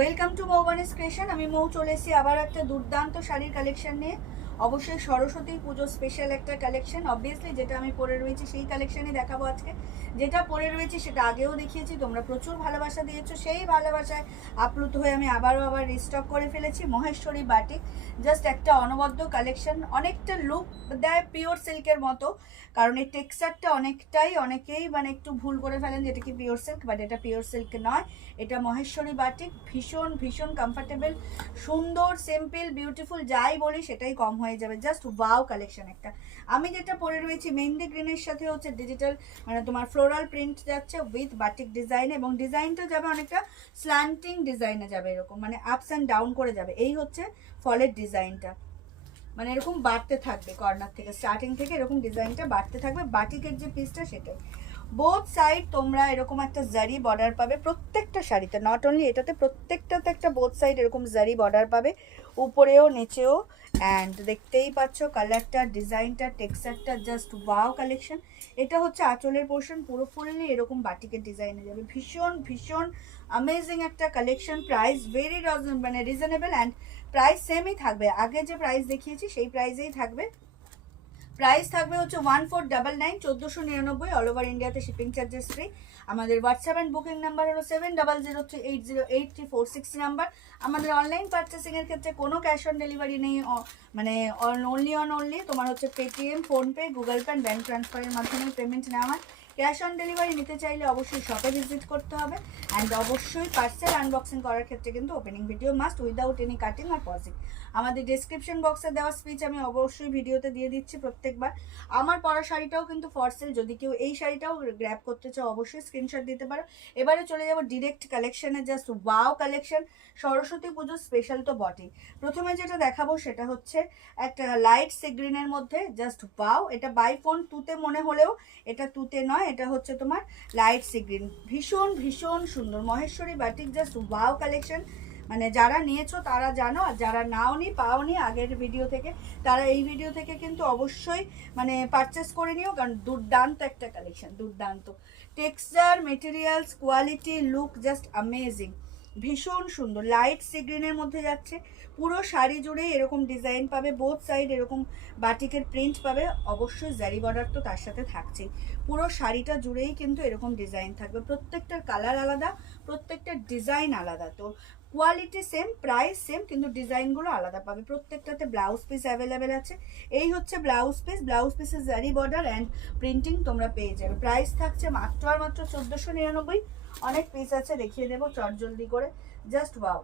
Welcome to মৌবানিস creation. আমি মৌ চলে এসেছি আবার একটা দুর্দান্ত শাড়ির কালেকশন নিয়ে। অবশ্যই সরস্বতী পুজো স্পেশাল একটা কালেকশন। অবভিয়াসলি যেটা আমি পরে রয়েছি সেই কালেকশনই দেখাবো আজকে। যেটা পরে রয়েছি সেটা আগেও দেখিয়েছি, তোমরা প্রচুর ভালোবাসা দিয়েছো, সেই ভালোবাসায় আপ্লুত হয়ে আমি আবার রিস্টক করে ফেলেছি মহেশ্বরী বাটিক। জাস্ট একটা অনবদ্য কালেকশন, অনেকটা লুক দেয় পিওর সিল্কের মতো, কারণ এই টেক্সচারটা অনেকেই মানে একটু ভুল করে ফেলেন যেটা কি পিওর সিল্ক, বাট এটা পিওর সিল্ক নয়, এটা মহেশ্বরী বাটিক। ভীষণ ভীষণ কমফর্টেবল, সুন্দর, সিম্পল, বিউটিফুল, যাই বলি সেটাই কম হয়ে যাবে। জাস্ট ওয়াও কালেকশন একটা। আমি যেটা পরে রয়েছি মেহেন্দি গ্রিনের সাথে হচ্ছে ডিজিটাল মানে তোমার ফ্লোরাল প্রিন্ট যাচ্ছে উইথ বাটিক ডিজাইন, এবং ডিজাইনটা যাবে অনেকটা স্ল্যান্টিং ডিজাইনে যাবে, এরকম মানে আপস অ্যান্ড ডাউন করে যাবে। এই হচ্ছে ফলের ডিজাইনটা, মানে এরকম বাড়তে থাকবে কর্নার থেকে, স্টার্টিং থেকে এরকম ডিজাইনটা বাড়তে থাকবে। বাটিকের যে পিসটা সেটাই, বোথ সাইড তোমরা এরকম একটা জারি বর্ডার পাবে প্রত্যেকটা শাড়িতে, নট অনলি এটাতে, প্রত্যেকটাতে একটা বোথ সাইড এরকম জারি বর্ডার পাবে, উপরেও নিচেও। অ্যান্ড দেখতেই পাচ্ছ কালারটা, ডিজাইনটা, টেক্সচারটা, জাস্ট ওয়াও কালেকশন। এটা হচ্ছে আঁচলের পোর্শন, পুরোপুরি এরকম বাটিকের ডিজাইনে যাবে। ভীষণ ভীষণ অ্যামেজিং একটা কালেকশন। প্রাইস ভেরি মানে রিজনেবল, অ্যান্ড প্রাইস সেমই থাকবে, আগে যে প্রাইস দেখিয়েছি সেই প্রাইসেই থাকবে। প্রাইস থাকবে হচ্ছে 1499, 1499, অল ওভার ইন্ডিয়াতে শিপিং চার্জেস ফ্রি। আমাদের হোয়াটসঅ্যাপ অ্যান্ড বুকিং নাম্বার হলো 7003808346 নাম্বার। আমাদের অনলাইন পারচেসিংয়ের ক্ষেত্রে কোনো ক্যাশ অন ডেলিভারি নেই, মানে অনলি তোমার হচ্ছে Paytm, PhonePe, Google pay, bank ট্রান্সফারের মাধ্যমে পেমেন্ট নেওয়া হয়। ক্যাশ অন ডেলিভারি নিতে চাইলে অবশ্যই শপে ভিজিট করতে হবে, অ্যান্ড অবশ্যই পার্সেল আনবক্সিং করার ক্ষেত্রে কিন্তু opening video must, without any cutting আর পজিং। আমাদের ডেসক্রিপশন বক্সে দেওয়া স্পিচ আমি অবশ্যই ভিডিওতে দিয়ে দিচ্ছি প্রত্যেকবার। আমার পরা শাড়িটাও কিন্তু ফর সেল, যদি কেউ এই শাড়িটাও গ্র্যাব করতে চাও অবশ্যই স্ক্রিনশট দিতে পারো। এবারে চলে যাবো ডিরেক্ট কালেকশনে। জাস্ট ওয়াও কালেকশন, সরস্বতী পুজো স্পেশাল তো বটেই। প্রথমে যেটা দেখাবো সেটা হচ্ছে একটা লাইট সি গ্রিনের মধ্যে, জাস্ট ওয়াও। এটা বাই ফোন তুতে মনে হলেও এটা তুতে নয়, এটা হচ্ছে তোমার লাইট সি গ্রিন। ভীষণ ভীষণ সুন্দর Maheshwari batik, just wow collection. মানে যারা নিয়েছো তারা জানো, আর যারা পাওনি আগের ভিডিও থেকে, তারা এই ভিডিও থেকে কিন্তু অবশ্যই মানে পারচেস করে নিও, কারণ দুর্দান্ত একটা কালেকশন, দুর্দান্ত texture, materials, quality, look just amazing. ভীষণ সুন্দর, লাইট সি গ্রিনের মধ্যে যাচ্ছে। পুরো শাড়ি জুড়ে এরকম ডিজাইন পাবে, বোথ সাইড এরকম বাটিকের প্রিন্ট পাবে, অবশ্যই জারি বর্ডার তো তার সাথে থাকছেই। পুরো শাড়িটা জুড়েই কিন্তু এরকম ডিজাইন থাকবে, প্রত্যেকটার কালার আলাদা, প্রত্যেকটার ডিজাইন আলাদা। তো কোয়ালিটি সেম, প্রাইস সেম, কিন্তু ডিজাইনগুলো আলাদা পাবে। প্রত্যেকটাতে ব্লাউজ পিস অ্যাভেলেবেল আছে। এই হচ্ছে ব্লাউজ পিসের জারি বর্ডার অ্যান্ড প্রিন্টিং তোমরা পেয়ে যাবে। প্রাইস থাকছে মাত্র আর মাত্র 1499। অনেক পিস আছে, দেখিয়ে দেবো চটজলদি করে। Just wow.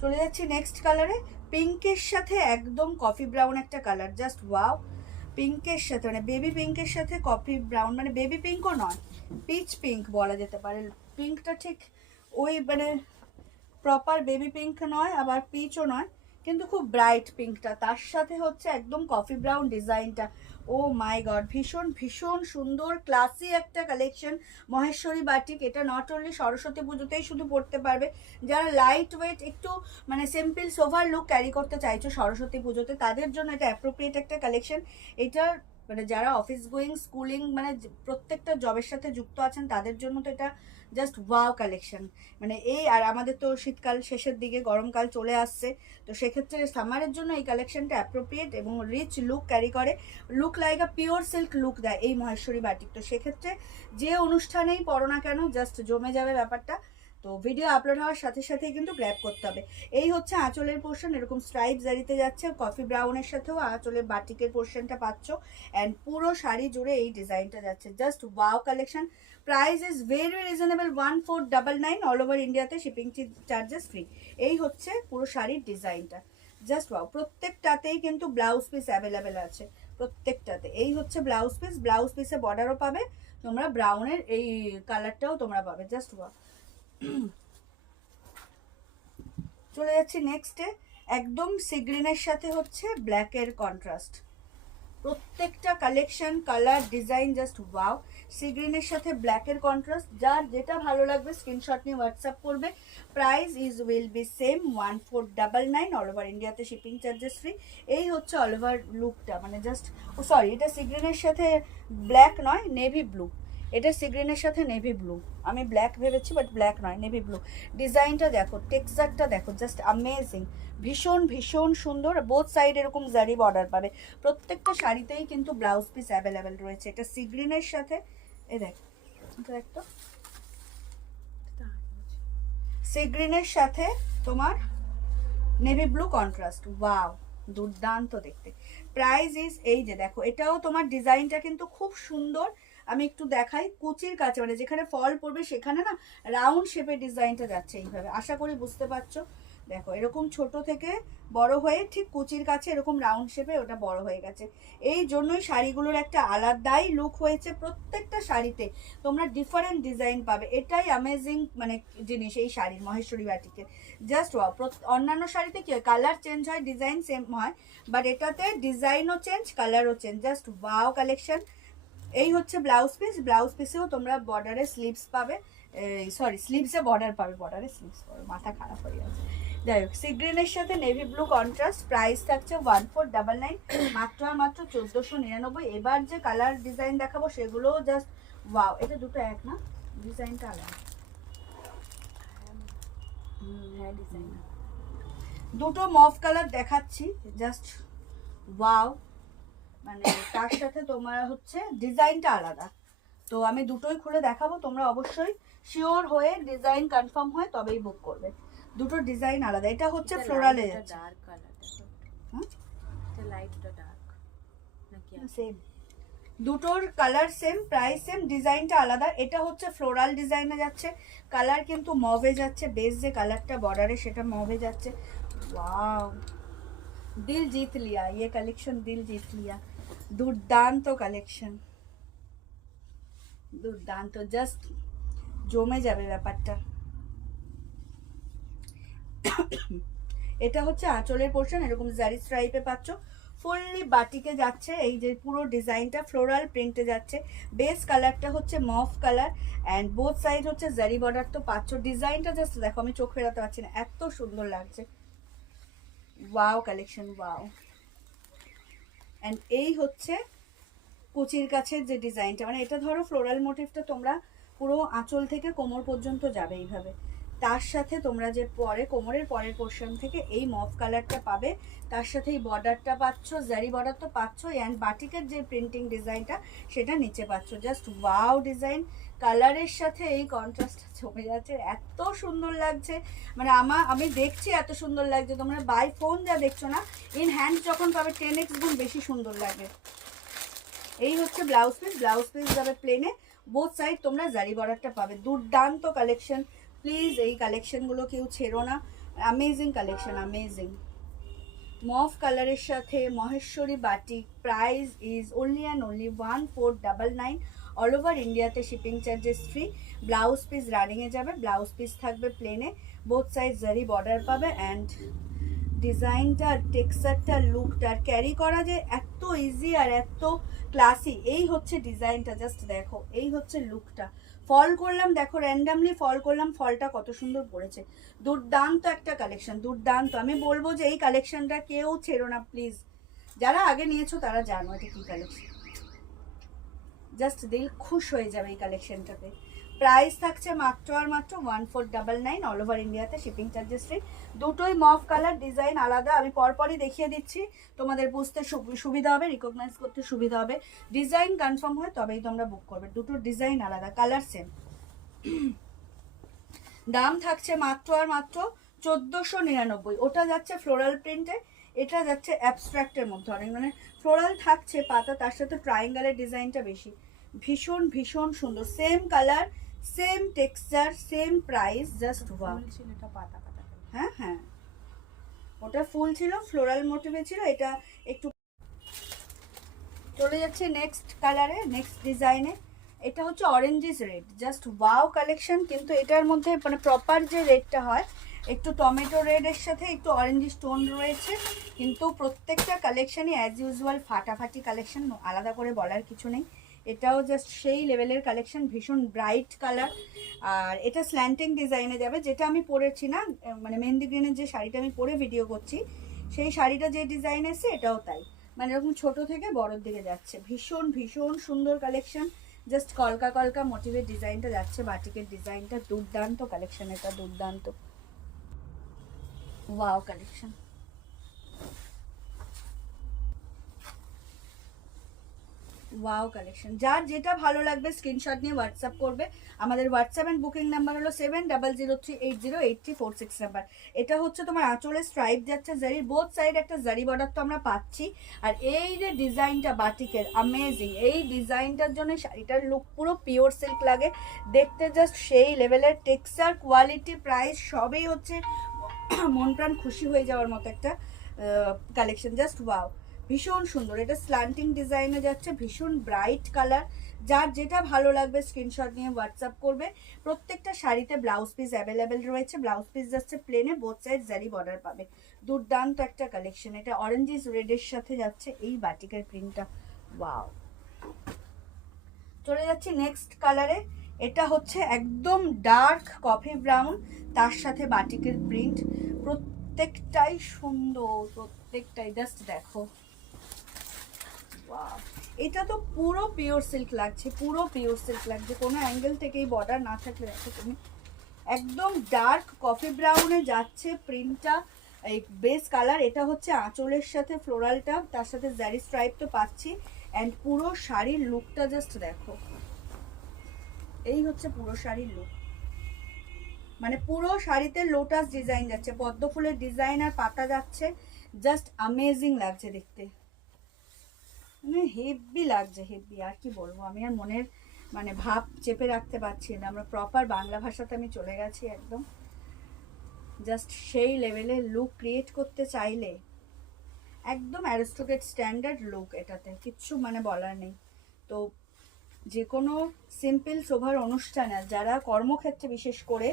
চলে যাচ্ছি নেক্সট কালারে, পিঙ্কের সাথে একদম কফি ব্রাউন একটা কালার, জাস্ট ওয়াও। পিঙ্কের সাথে মানে বেবি পিঙ্কের সাথে কফি ব্রাউন, মানে বেবি পিঙ্কও নয়, পিচ পিঙ্ক বলা যেতে পারে। পিঙ্কটা ঠিক ওই মানে প্রপার বেবি পিঙ্ক নয়, আবার পিচও নয়, কিন্তু খুব ব্রাইট পিঙ্কটা, তার সাথে হচ্ছে একদম কফি ব্রাউন ডিজাইনটা। ও মাই গড, ভীষণ ভীষণ সুন্দর ক্লাসি একটা কালেকশন মহেশ্বরী বাটিক। এটা নট অনলি সরস্বতী পুজোতেই শুধু পড়তে পারবে, যারা লাইট ওয়েট একটু মানে সিম্পল সোভার লুক ক্যারি করতে চাইছো সরস্বতী পুজোতে, তাদের জন্য এটা অ্যাপ্রোপ্রিয়েট একটা কালেকশন। এটার মানে যারা অফিস গোয়িং, স্কুলিং, মানে প্রত্যেকটা জবের সাথে যুক্ত আছেন তাদের জন্য তো এটা জাস্ট ওয়াও কালেকশন। মানে এই, আর আমাদের তো শীতকাল শেষের দিকে, গরমকাল চলে আসছে, তো সেক্ষেত্রে সামারের জন্য এই কালেকশনটা অ্যাপ্রোপ্রিয়েট এবং রিচ লুক ক্যারি করে, look like a pure silk look দেয় এই মহেশ্বরী বাটিক। তো সেক্ষেত্রে যে অনুষ্ঠানেই পড়ো না কেন জাস্ট জমে যাবে ব্যাপারটা। তো ভিডিও আপলোড হওয়ার সাথে সাথেই কিন্তু গ্র্যাব করতে হবে। এই হচ্ছে আঁচলের পোর্শন, এরকম স্ট্রাইপ জারিতে যাচ্ছে, কফি ব্রাউনের সাথেও আঁচলের বাটিকের পোর্শনটা পাচ্ছ, অ্যান্ড পুরো শাড়ি জুড়ে এই ডিজাইনটা যাচ্ছে, just wow collection. Price is very reasonable, 1499, all over ইন্ডিয়াতে শিপিং চার্জেস ফ্রি। এই হচ্ছে পুরো শাড়ির ডিজাইনটা, জাস্ট ওয়াও। প্রত্যেকটাতেই কিন্তু ব্লাউজ পিস অ্যাভেলেবেল আছে, প্রত্যেকটাতে। এই হচ্ছে ব্লাউজ পিসে বর্ডারও পাবে তোমরা, ব্রাউনের এই কালারটাও তোমরা পাবে, জাস্ট ওয়াও। চলে যাচ্ছি নেক্সটে, একদম সি গ্রিনের সাথে হচ্ছে ব্ল্যাকের কন্ট্রাস্ট। প্রত্যেকটা collection, colour, design just wow. Sea গ্রিনের সাথে ব্ল্যাকের কন্ট্রাস্ট, যার যেটা ভালো লাগবে স্ক্রিনশট নিয়ে হোয়াটসঅ্যাপ করবে। Price will be same, 1499, all over ইন্ডিয়াতে শিপিং চার্জেস ফ্রি। এই হচ্ছে অল ওভার লুকটা, মানে জাস্ট, ও সরি, এটা সি গ্রিনের সাথে ব্ল্যাক নয়, নেভি ব্লু। এটা সি গ্রিনের সাথে নেভি ব্লু, আমি ব্ল্যাক ভেবেছি বাট ব্ল্যাক নয়, নেভি ব্লু। ডিজাইনটা দেখো, টেক্সচারটা দেখো, জাস্ট অ্যামেজিং, ভীষণ ভীষণ সুন্দর। বোথ সাইড এরকম জারি বর্ডার পাবে। প্রত্যেকটা শাড়িতেই কিন্তু ব্লাউজ পিস অ্যাভেলেবেল রয়েছে। এটা সি গ্রিনের সাথে, এই দেখো একটা সি গ্রিনের সাথে তোমার নেভি ব্লু কন্ট্রাস্ট, ওয়াও দুর্দান্ত দেখতে। প্রাইস ইজ, এই যে দেখো, এটাও তোমার ডিজাইনটা কিন্তু খুব সুন্দর। আমি একটু দেখাই, কুচির কাছে মানে যেখানে ফল পড়বে সেখানে না রাউন্ড শেপের ডিজাইনটা যাচ্ছে এইভাবে, আশা করি বুঝতে পারছো। দেখো এরকম ছোট থেকে বড় হয়ে ঠিক কুচির কাছে এরকম রাউন্ড শেপে ওটা বড় হয়ে গেছে। এই জন্যই শাড়িগুলোর একটা আলাদাই লুক হয়েছে। প্রত্যেকটা শাড়িতে তোমরা ডিফারেন্ট ডিজাইন পাবে, এটাই অ্যামেজিং মানে জিনিস এই শাড়ির, মহেশ্বরী বাটিকের। Just wow. অন্যান্য শাড়িতে কি হয়, কালার চেঞ্জ হয়, ডিজাইন সেম হয়, বাট এটাতে ডিজাইনও চেঞ্জ, কালারও চেঞ্জ। Just wow collection. এই হচ্ছে ব্লাউজ পিস। ব্লাউজ পিসেও তোমরা বর্ডারে স্লিভস পাবে, সরি স্লিভসে বর্ডার পাবে, বর্ডারে স্লিভস পাবে, মাথা খারাপ হয়ে যাচ্ছে। যাই হোক, সি গ্রিনের সাথে নেভি ব্লু কন্ট্রাস্ট। প্রাইস থাকছে 1499, মাত্র আর মাত্র 1499। এবার যে কালার ডিজাইন দেখাবো সেগুলোও জাস্ট ওয়াও। এটা দুটো এক না, ডিজাইনটা আলাদা। হ্যাঁ ডিজাইন দুটো মফ কালার দেখাচ্ছি, জাস্ট ওয়াও। মানে তার সাথে তোমার হচ্ছে ডিজাইনটা আলাদা। তো আমি দুটোই খুলে দেখাবো, তোমরা অবশ্যই শিওর হয়ে ডিজাইন কনফার্ম হয় তবেই বুক করবে। দুটো ডিজাইন আলাদা। এটা হচ্ছে ফ্লোরালে যাচ্ছে, ডার্ক কালার দেখো, হ্যাঁ এটা লাইটটা ডার্ক নাকি সেম, দুটোর কালার সেম, প্রাইস সেম, ডিজাইনটা আলাদা। এটা হচ্ছে ফ্লোরাল ডিজাইনে যাচ্ছে, কালার কিন্তু মভে যাচ্ছে, বেস যে কালারটা বর্ডারে সেটা মভে যাচ্ছে। ওয়াও, দিল জিত লিয়া ये कलेक्शन, दिल जीत लिया। দুর্দান্ত কালেকশন, দুর্দান্ত, জাস্ট জমে যাবে ব্যাপারটা। এটা হচ্ছে আঁচলের পোর্শন, এরকম জারি স্ট্রাইপে পাচ্ছ, ফুললি বাটিকে যাচ্ছে। এই যে পুরো ডিজাইনটা ফ্লোরাল প্রিন্টে যাচ্ছে। বেস কালারটা হচ্ছে মফ কালার অ্যান্ড বোথ সাইড হচ্ছে জারি বর্ডার তো পাচ্ছ। ডিজাইনটা জাস্ট দেখো, আমি চোখ ফেরাতে পারছি না, এত সুন্দর লাগছে। Wow collection, wow. অ্যান্ড এই হচ্ছে কুচির কাছের যে ডিজাইনটা, মানে এটা ধরো ফ্লোরাল মোটিভটা তোমরা পুরো আঁচল থেকে কোমর পর্যন্ত যাবে এইভাবে। তার সাথে তোমরা যে পরে কোমরের পরের পোর্শন থেকে এই মফ কালারটা পাবে, তার সাথে এই বর্ডারটা পাচ্ছ, জারি বর্ডার তো পাচ্ছ, অ্যান্ড বাটিকের যে প্রিন্টিং ডিজাইনটা সেটা নিচে পাচ্ছ। জাস্ট ওয়াও ডিজাইন, কালারের সাথে এই কন্ট্রাস্টটা জমে যাচ্ছে, এত সুন্দর লাগছে। মানে আমি দেখছি এত সুন্দর লাগছে, তোমরা বাই ফোন যা দেখছো না, ইন হ্যান্ড যখন পাবে 10x গুণ বেশি সুন্দর লাগে। এই হচ্ছে ব্লাউজ পিস। ব্লাউজ পিস যাবে প্লেনে, বোথ সাইড তোমরা জারি বর্ডারটা পাবে। দুর্দান্ত কালেকশন, প্লিজ এই কালেকশনগুলো কেউ ছেড়ো না, অ্যামেজিং কালেকশন, অ্যামেজিং। মফ কালারের সাথে Maheshwari batik. Price is only and only 1499। All over ইন্ডিয়াতে shipping charges free. Blouse piece রানিংয়ে যাবে, ব্লাউজ পিস থাকবে প্লেনে, বোথ সাইড জারি বর্ডার পাবে অ্যান্ড ডিজাইনটা, টেক্সচারটা, লুকটা ক্যারি করা যে এত ইজি আর এত ক্লাসি। এই হচ্ছে ডিজাইনটা, জাস্ট দেখো, এই হচ্ছে লুকটা। ফল করলাম, দেখো র্যান্ডামলি ফল করলাম, ফলটা কত সুন্দর পড়েছে। দুর্দান্ত একটা কালেকশন, দুর্দান্ত। আমি বলবো যে এই কালেকশনটা কেউ ছেড়ো না প্লিজ, যারা আগে নিয়েছো তারা জানো এটা কি কালেকশন, জাস্ট দিল খুশ হয়ে যাবে এই কালেকশনটাতে। প্রাইস থাকছে মাত্র আর মাত্র 1499। অল ওভার ইন্ডিয়াতে শিপিং চার্জেস ফ্রি। দুটোই মফ কালার, ডিজাইন আলাদা, আমি পরপরই দেখিয়ে দিচ্ছি, তোমাদের বুঝতে সুবিধা হবে, রিকগনাইজ করতে সুবিধা হবে। ডিজাইন কনফার্ম হয় তবেই তোমরা বুক করবে। দুটো ডিজাইন আলাদা, কালার সেম। দাম থাকছে মাত্র আর মাত্র 1499। ওটা যাচ্ছে ফ্লোরাল প্রিন্টে, এটা যাচ্ছে অ্যাবস্ট্রাক্টের মধ্যে, অনেক মানে ফ্লোরাল থাকছে পাতা, তার সাথে ট্রায়াঙ্গেলের ডিজাইনটা বেশি। ভীষণ ভীষণ সুন্দর, same colour, same texture, same price, just wow. এটা পাতা পাতা, হ্যাঁ হ্যাঁ, ওটা ফুল ছিল, ফ্লোরাল মোটিভে ছিল, এটা একটু। চলে যাচ্ছে নেক্সট কালারে, নেক্সট ডিজাইনে। এটা হচ্ছে orangish red, just wow collection. কিন্তু এটার মধ্যে মানে প্রপার যে রেডটা হয়, একটু টমেটো রেডের সাথে একটু অরেঞ্জ স্টোন রয়েছে, কিন্তু প্রত্যেকটা কালেকশনই অ্যাজ ইউজুয়াল ফাটাফাটি কালেকশন, আলাদা করে বলার কিছু নেই। এটাও জাস্ট সেই লেভেলের কালেকশন, ভীষণ ব্রাইট কালার। আর এটা স্ল্যান্টিং ডিজাইনে যাবে, যেটা আমি পরেছি না, মানে মেহেন্দি গ্রিনের যে শাড়িটা আমি পরে ভিডিও করছি, সেই শাড়িটা যে ডিজাইন এসে এটাও তাই, মানে এরকম ছোট থেকে বড়োর দিকে যাচ্ছে। ভীষণ ভীষণ সুন্দর কালেকশন, জাস্ট কলকা কলকা মোটিভের ডিজাইনটা যাচ্ছে, বাটিকের ডিজাইনটা দুর্দান্ত কালেকশন, এটা দুর্দান্ত, ওয়াও কালেকশন। ওয়াও কালেকশন, যার যেটা ভালো লাগবে স্ক্রিনশট নিয়ে হোয়াটসঅ্যাপ করবে। আমাদের হোয়াটসঅ্যাপ অ্যান্ড বুকিং নাম্বার হলো 7003808086 নাম্বার। এটা হচ্ছে তোমার আঁচলের স্ট্রাইপ যাচ্ছে জারির, বোথ সাইড একটা জারি বর্ডার তো আমরা পাচ্ছি। আর এই যে ডিজাইনটা বাটিকের অ্যামেজিং, এই ডিজাইনটার জন্য শাড়িটার লুক পুরো পিওর সিল্ক লাগে দেখতে, জাস্ট সেই লেভেলের টেক্সচার, কোয়ালিটি, প্রাইস সবই হচ্ছে মন প্রাণ খুশি হয়ে যাওয়ার মতো একটা কালেকশন, জাস্ট ওয়াও, ভীষণ সুন্দর। এটা স্ল্যান্টিং ডিজাইনে যাচ্ছে, ভীষণ ব্রাইট কালার, যার যেটা ভালো লাগবে স্ক্রিনশট নিয়ে হোয়াটসঅ্যাপ করবে। প্রত্যেকটা শাড়িতে ব্লাউজ পিস অ্যাভেলেবেল রয়েছে, ব্লাউজ পিস যাচ্ছে প্লেনে, বোথ সাইড জারি বর্ডার পাবে। দুর্দান্ত একটা কালেকশন, এটা অরেঞ্জিস রেডের সাথে যাচ্ছে এই বাটিকের প্রিন্টটা, ওয়াও। চলে যাচ্ছি নেক্সট কালারে, এটা হচ্ছে একদম ডার্ক কফি ব্রাউন, তার সাথে বাটিকের প্রিন্ট, প্রত্যেকটাই সুন্দর, প্রত্যেকটাই জাস্ট দেখো, এটা তো পুরো পিওর সিল্ক লাগছে, পুরো পিওর সিল্ক লাগছে, কোনো অ্যাঙ্গেল থেকেই বর্ডার না থাকলে দেখো তুমি, একদম ডার্ক কফি ব্রাউনে যাচ্ছে প্রিন্টটা, এই বেস কালার। এটা হচ্ছে আঁচলের সাথে ফ্লোরালটা, তার সাথে জারি স্ট্রাইপ তো পাচ্ছি, অ্যান্ড পুরো শাড়ির লুকটা জাস্ট দেখো, এই হচ্ছে পুরো শাড়ির লুক, মানে পুরো শাড়িতে লোটাস ডিজাইন যাচ্ছে, পদ্ম ফুলের ডিজাইন আর পাতা যাচ্ছে, জাস্ট অ্যামেজিং লাগছে দেখতে, মানে হেভি লাগছে, হেভি, আর কি বলবো, আমি আর মনের মানে ভাব চেপে রাখতে পারছি না, আমরা প্রপার বাংলা ভাষাতে আমি চলে গেছি একদম, জাস্ট সেই লেভেলে লুক ক্রিয়েট করতে চাইলে একদম অ্যারিস্টোক্রেট স্ট্যান্ডার্ড লুক, এটাতে কিচ্ছু মানে বলার নেই। তো যে কোনো সিম্পল সোভার অনুষ্ঠানে, যারা কর্মক্ষেত্রে বিশেষ করে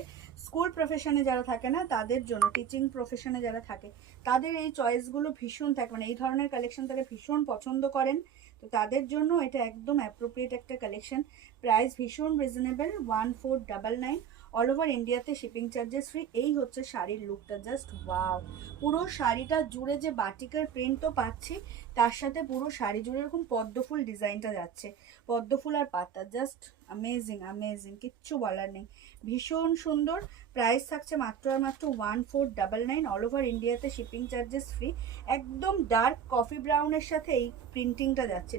স্কুল প্রফেশনে যারা থাকে না তাদের জন্য, টিচিং প্রফেশনে যারা থাকে তাদের এই চয়েসগুলো ভীষণ থাকে, মানে এই ধরনের কালেকশন তারা ভীষণ পছন্দ করেন, তো তাদের জন্য এটা একদম অ্যাপ্রোপ্রিয়েট একটা কালেকশন। প্রাইস ভীষণ রিজনেবল, 1499, অল ওভার ইন্ডিয়াতে শিপিং চার্জেস ফ্রি। এই হচ্ছে শাড়ির লুকটা, জাস্ট ওয়াও, পুরো শাড়িটা জুড়ে যে বাটিকের প্রিন্ট তো পাচ্ছি, তার সাথে পুরো শাড়ি জুড়ে এরকম পদ্মফুল ডিজাইনটা যাচ্ছে, পদ্মফুল আর পাতা, জাস্ট অ্যামেজিং, অ্যামেজিং, কিচ্ছু বলার নেই, ভীষণ সুন্দর। প্রাইস থাকছে মাত্র আর মাত্র 1499, অল ওভার ইন্ডিয়াতে শিপিং চার্জেস ফ্রি। একদম ডার্ক কফি ব্রাউনের সাথে এই প্রিন্টিংটা যাচ্ছে,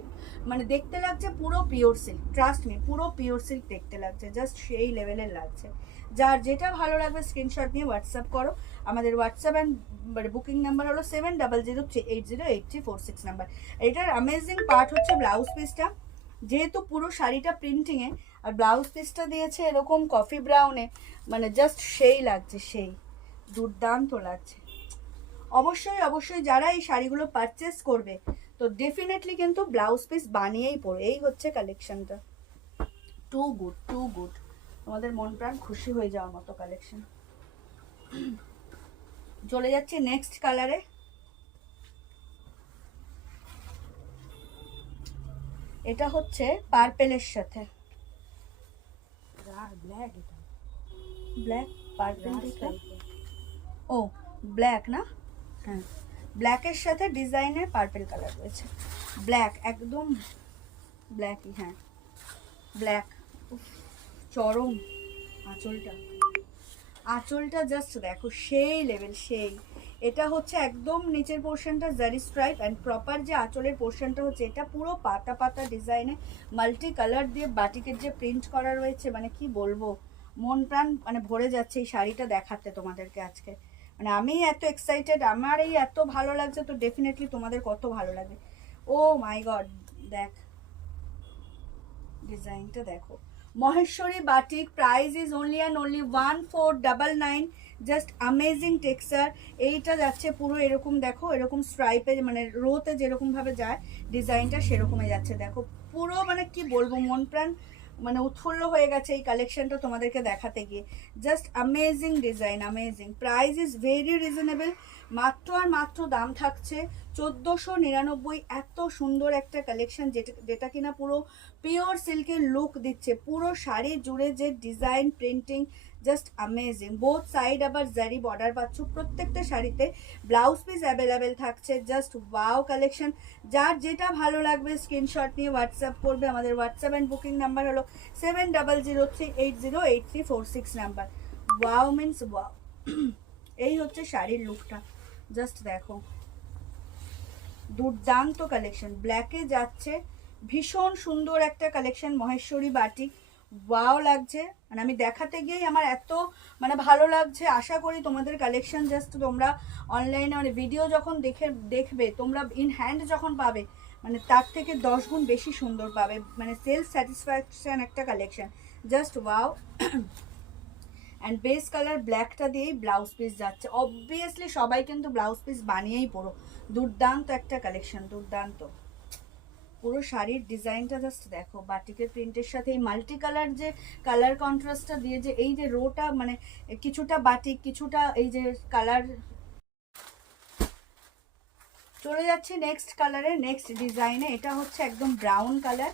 মানে দেখতে লাগছে পুরো পিওর সিল্ক, ট্রাস্ট মি, পুরো পিওর সিল্ক দেখতে লাগছে, জাস্ট সেই লেভেলের লাগছে। যার যেটা ভালো লাগবে স্ক্রিনশট নিয়ে হোয়াটসঅ্যাপ করো। আমাদের হোয়াটসঅ্যাপ অ্যান্ড বুকিং নাম্বার হলো 7003808346 নাম্বার। এটার অ্যামেজিং পার্ট হচ্ছে ব্লাউজ পিসটা, যেহেতু পুরো শাড়িটা প্রিন্টিংয়ে আর ব্লাউজ পিসটা দিয়েছে এরকম কফি ব্রাউনে, মানে জাস্ট সেই লাগছে, সেই দুর্দান্ত লাগছে। অবশ্যই অবশ্যই যারা এই শাড়িগুলো পারচেস করবে তো ডেফিনেটলি কিন্তু ব্লাউজ পিস বানিয়েই পরবে। এই হচ্ছে কালেকশনটা, টু গুড, টু গুড, তোমাদের মন প্রাণ খুশি হয়ে যাওয়ার মতো কালেকশন। চলে যাচ্ছে নেক্সট কালারে, এটা হচ্ছে পার্পেলের সাথে ব্ল্যাক, এটা ব্ল্যাক, পার্পেল দেখলাম, টাইপের। ও ব্ল্যাক না, হ্যাঁ ব্ল্যাকের সাথে ডিজাইনের পার্পেল কালার রয়েছে, ব্ল্যাক একদম ব্ল্যাকই, হ্যাঁ ব্ল্যাক, চরম আঁচলটা, আঁচলটা জাস্ট দেখো সেই লেভেল, সেই, এটা হচ্ছে একদম নিচের পোর্শনটা জারি স্ট্রাইপ, অ্যান্ড প্রপার যে আঁচলের পোর্শনটা হচ্ছে এটা পুরো পাতা পাতা ডিজাইনে মাল্টি কালার দিয়ে বাটিকের যে প্রিন্ট করা রয়েছে, মানে কি বলবো, মন প্রাণ মানে ভরে যাচ্ছে এই শাড়িটা দেখাতে তোমাদেরকে আজকে, মানে আমি এত এক্সাইটেড, আমার এই এত ভালো লাগছে, তো ডেফিনেটলি তোমাদের কত ভালো লাগে। ও মাই গড, দেখ ডিজাইনটা দেখো, Maheshwari batik, price is only and only 1499, just amazing texture. এইটা যাচ্ছে পুরো এরকম দেখো, এরকম স্ট্রাইপে মানে রোতে যেরকম ভাবে যায় ডিজাইনটা সেরকমই যাচ্ছে, দেখো পুরো মানে কি বলবো, মন প্রাণ মানে উৎফুল্ল হয়ে গেছে এই কালেকশনটা তোমাদেরকে দেখাতে গিয়ে, just amazing design, amazing. Price is very reasonable, মাত্র আর মাত্র দাম থাকছে 1499। এত সুন্দর একটা কালেকশন যেটা কিনা পুরো পিওর সিল্কের লুক দিচ্ছে, পুরো শাড়ি জুড়ে যে design printing just amazing. Both side আবার জারি বর্ডার পাচ্ছ প্রত্যেকটা শাড়িতে। ব্লাউজ পিস অ্যাভেলেবেল থাকছে। Just wow collection. যার যেটা ভালো লাগবে স্ক্রিনশট নিয়ে হোয়াটসঅ্যাপ করবে। আমাদের হোয়াটসঅ্যাপ অ্যান্ড বুকিং নাম্বার হলো 7003808346 নাম্বার। Wow means wow. এই হচ্ছে শাড়ির লুকটা, জাস্ট দেখো দুর্দান্ত কালেকশন। ব্ল্যাকে যাচ্ছে, ভীষণ সুন্দর একটা কালেকশন, মহেশ্বরী বাটিক। ওয়াও লাগছে, মানে আমি দেখাতে গিয়েই আমার এত মানে ভালো লাগছে। আশা করি তোমাদের কালেকশন জাস্ট তোমরা অনলাইনে মানে ভিডিও যখন দেখবে তোমরা ইন হ্যান্ড যখন পাবে মানে তার থেকে 10 গুণ বেশি সুন্দর পাবে। মানে সেলফ স্যাটিসফ্যাকশন একটা collection, just wow. And base colour ব্ল্যাকটা দিয়েই ব্লাউজ পিস যাচ্ছে। অবভিয়াসলি সবাই কিন্তু ব্লাউজ পিস বানিয়েই পরো। দুর্দান্ত একটা কালেকশন, দুর্দান্ত। পুরো শাড়ির ডিজাইনটা জাস্ট দেখো, বাটিকের প্রিন্টের সাথে এই মাল্টি কালার যে কালার কন্ট্রাস্টটা দিয়ে যে এই যে রোটা মানে কিছুটা বাটিক কিছুটা এই যে কালার। চলে যাচ্ছি নেক্সট কালারে, নেক্সট ডিজাইনে। এটা হচ্ছে একদম ব্রাউন কালার,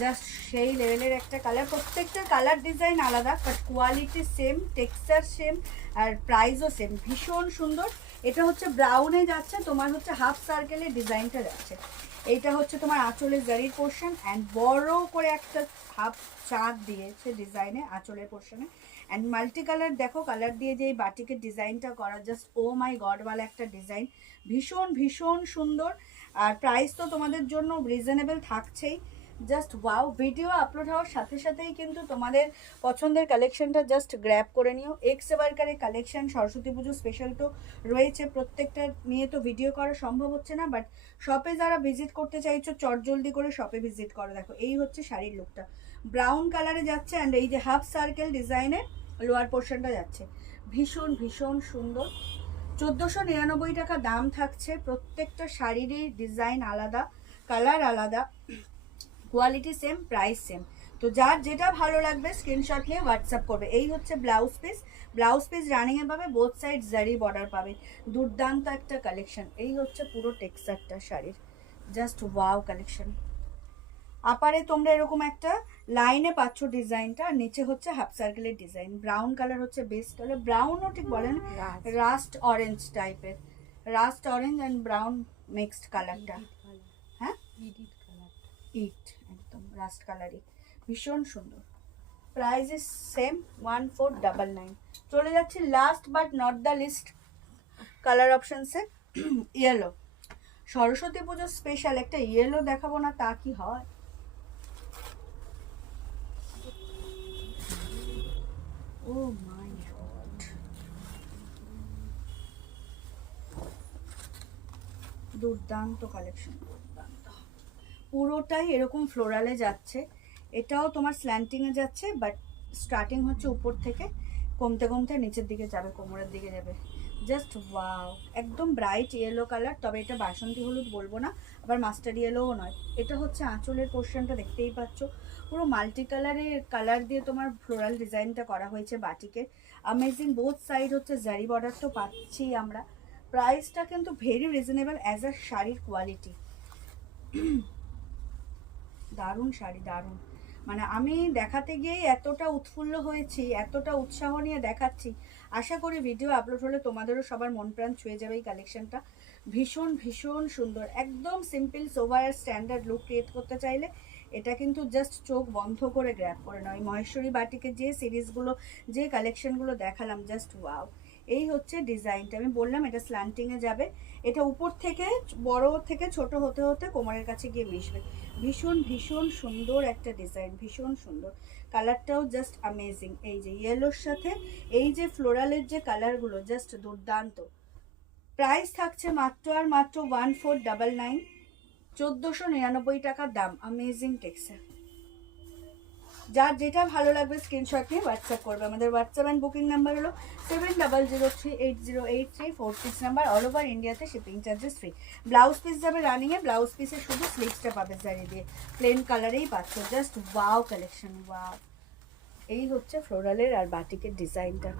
জাস্ট সেই লেভেলের একটা কালার। প্রত্যেকটার কালার ডিজাইন আলাদা, but quality same, texture same, আর প্রাইসও সেম। ভীষণ সুন্দর। এটা হচ্ছে ব্রাউনে যাচ্ছে, তোমার হচ্ছে হাফ সার্কেলের ডিজাইনটা যাচ্ছে। এইটা হচ্ছে তোমার আঁচলের জারির পোর্শন, অ্যান্ড বড় করে একটা হাফ চাঁদ দিয়েছে ডিজাইনে আঁচলের পোর্শনে। অ্যান্ড মাল্টি কালার দেখো, কালার দিয়ে যে এই বাটিকের ডিজাইনটা করা, জাস্ট ও মাই গডওয়ালা একটা ডিজাইন। ভীষণ ভীষণ সুন্দর। আর প্রাইস তো তোমাদের জন্য রিজনেবল থাকছেই। Just wow. ভিডিও আপলোড হওয়ার সাথে সাথেই কিন্তু তোমাদের পছন্দের কালেকশনটা জাস্ট গ্র্যাব করে নিও। এক্স ওয়ার্কারের কালেকশন সরস্বতী পুজো স্পেশাল তো রয়েছে, প্রত্যেকটা নিয়ে তো ভিডিও করা সম্ভব হচ্ছে না, বাট শপে যারা ভিজিট করতে চাইছো চটজলদি করে শপে ভিজিট করো। দেখো এই হচ্ছে শাড়ির লুকটা, ব্রাউন কালারে যাচ্ছে, অ্যান্ড এই যে হাফ সার্কেল ডিজাইনে লোয়ার পোর্শনটা যাচ্ছে। ভীষণ ভীষণ সুন্দর। 1499 টাকা দাম থাকছে। প্রত্যেকটা শাড়িরই ডিজাইন আলাদা, কালার আলাদা, কোয়ালিটি সেম, প্রাইস সেম। তো যার যেটা ভালো লাগবে স্ক্রিনশট নিয়ে হোয়াটসঅ্যাপ করবে। এই হচ্ছে ব্লাউজ পিস। ব্লাউজ পিস রানিংয়ে পাবে, বোথ সাইড জারি বর্ডার পাবে। দুর্দান্ত একটা কালেকশন। এই হচ্ছে পুরো টেক্সচারটা শাড়ির, জাস্ট ওয়াও কালেকশন। আপারে তোমরা এরকম একটা লাইনে পাচ্ছ ডিজাইনটা, আর নিচে হচ্ছে হাফ সার্কেলের ডিজাইন। ব্রাউন কালার হচ্ছে বেস কালার, ব্রাউনও ঠিক বলেন, রাস্ট অরেঞ্জ টাইপের, rust orange and brown mixed কালারটা। হ্যাঁ ইট একদম রাস্ট কালারই, ভীষণ সুন্দর। Price is same 1499। চলে যাচ্ছি last but not the least colour অপশনসে। ইয়েলো, সরস্বতী পুজোর স্পেশাল একটা ইয়েলো দেখাবো না তা কি হয়। ও মাই গড, দুর্দান্ত কালেকশন, দুর্দান্ত। পুরোটাই এরকম ফ্লোরালে যাচ্ছে। এটাও তোমার স্ল্যান্টিংয়ে যাচ্ছে, বাট স্টার্টিং হচ্ছে উপর থেকে, কমতে কমতে নিচের দিকে যাবে, কোমরের দিকে যাবে। জাস্ট ওয়াও, একদম ব্রাইট ইয়েলো কালার, তবে এটা বাসন্তী হলুদ বলবো না, আবার মাস্টার্ড ইয়েলোও নয়। এটা হচ্ছে আঁচলের পোর্শনটা, দেখতেই পাচ্ছ পুরো মাল্টি কালারের কালার দিয়ে তোমার ফ্লোরাল ডিজাইনটা করা হয়েছে বাটিকে। অ্যামেজিং। বোথ সাইড হচ্ছে জারি বর্ডার তো পাচ্ছি আমরা। প্রাইসটা কিন্তু ভেরি রিজনেবল অ্যাজ আ শাড়ির কোয়ালিটি। দারুণ শাড়ি, দারুণ। মানে আমি দেখাতে গিয়েই এতটা উৎফুল্ল হয়েছি, এতটা উৎসাহ নিয়ে দেখাচ্ছি। আশা করি ভিডিও আপলোড হলে তোমাদেরও সবার মন প্রাণ ছুঁয়ে যাবে এই কালেকশনটা। ভীষণ ভীষণ সুন্দর, একদম সিম্পল সোভার আর স্ট্যান্ডার্ড লুক ক্রিয়েট করতে চাইলে এটা কিন্তু জাস্ট চোখ বন্ধ করে গ্র্যাব করে নয়। মহেশ্বরী বাটিকের যে সিরিজগুলো, যে কালেকশনগুলো দেখালাম, জাস্ট ওয়াও। এই হচ্ছে ডিজাইনটা, আমি বললাম এটা স্ল্যান্টিংয়ে যাবে। এটা উপর থেকে বড় থেকে ছোট হতে হতে কোমরের কাছে গিয়ে মিশবে। ভীষণ ভীষণ সুন্দর একটা ডিজাইন, ভীষণ সুন্দর। কালারটাও জাস্ট অ্যামেজিং। এই যে ইয়েলোর সাথে এই যে ফ্লোরালের যে কালারগুলো, জাস্ট দুর্দান্ত। প্রাইস থাকছে মাত্র আর মাত্র 1499, 1499 টাকা দাম। Amazing texture. যার যেটা ভালো লাগবে স্ক্রিনশট নিয়ে হোয়াটসঅ্যাপ করবে। আমাদের হোয়াটসঅ্যাপ অ্যান্ড বুকিং নাম্বার হলো 7003808346 নাম্বার। অল ওভার ইন্ডিয়াতে shipping charges free. Blouse piece যাবে রানিংয়ে, ব্লাউজ পিসে শুধু স্লিভসটা পাবে জারি দিয়ে, প্লেন কালারেই পাচ্ছ। Just wow collection, wow. এই হচ্ছে ফ্লোরালের আর বাটিকের ডিজাইনটা।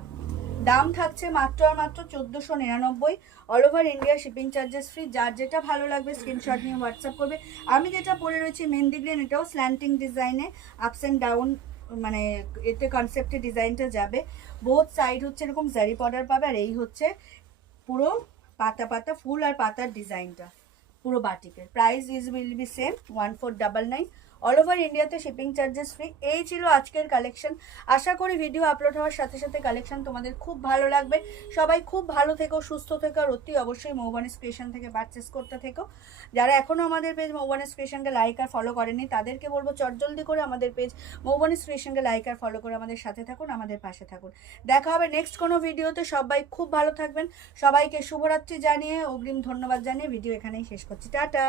দাম থাকছে মাত্র আর মাত্র 1499। All over India shipping charges free. যার যেটা ভালো লাগবে স্ক্রিনশট নিয়ে হোয়াটসঅ্যাপ করবে। আমি যেটা পরে রয়েছি মেহেন্দি গ্রিন, এটাও স্ল্যান্টিং ডিজাইনে, আপস অ্যান্ড ডাউন মানে এতে কনসেপ্টে ডিজাইনটা যাবে। বোথ সাইড হচ্ছে এরকম জারি বর্ডার পাবে, আর এই হচ্ছে পুরো পাতা পাতা ফুল আর পাতার ডিজাইনটা পুরো বাটিকের। Price will be same 1499। All over ইন্ডিয়াতে শিপিং চার্জেস ফ্রি। এই ছিল আজকের কালেকশন। আশা করি ভিডিও আপলোড হওয়ার সাথে সাথে কালেকশন তোমাদের খুব ভালো লাগবে। সবাই খুব ভালো থেকো, সুস্থ থেকো, আর অতি অবশ্যই মৌবানিস ক্রিয়েশন থেকে পারচেস করতে থেকো। যারা এখনও আমাদের পেজ মৌবানিস ক্রিয়েশনকে লাইক আর ফলো করেনি তাদেরকে বলবো চটজলদি করে আমাদের পেজ মৌবানিস ক্রিয়েশনকে লাইক আর ফলো করে আমাদের সাথে থাকুন, আমাদের পাশে থাকুন। দেখা হবে নেক্সট কোনো ভিডিওতে। সবাই খুব ভালো থাকবেন। সবাইকে শুভরাত্রি জানিয়ে অগ্রিম ধন্যবাদ জানিয়ে ভিডিও এখানেই শেষ করছি। টাটা।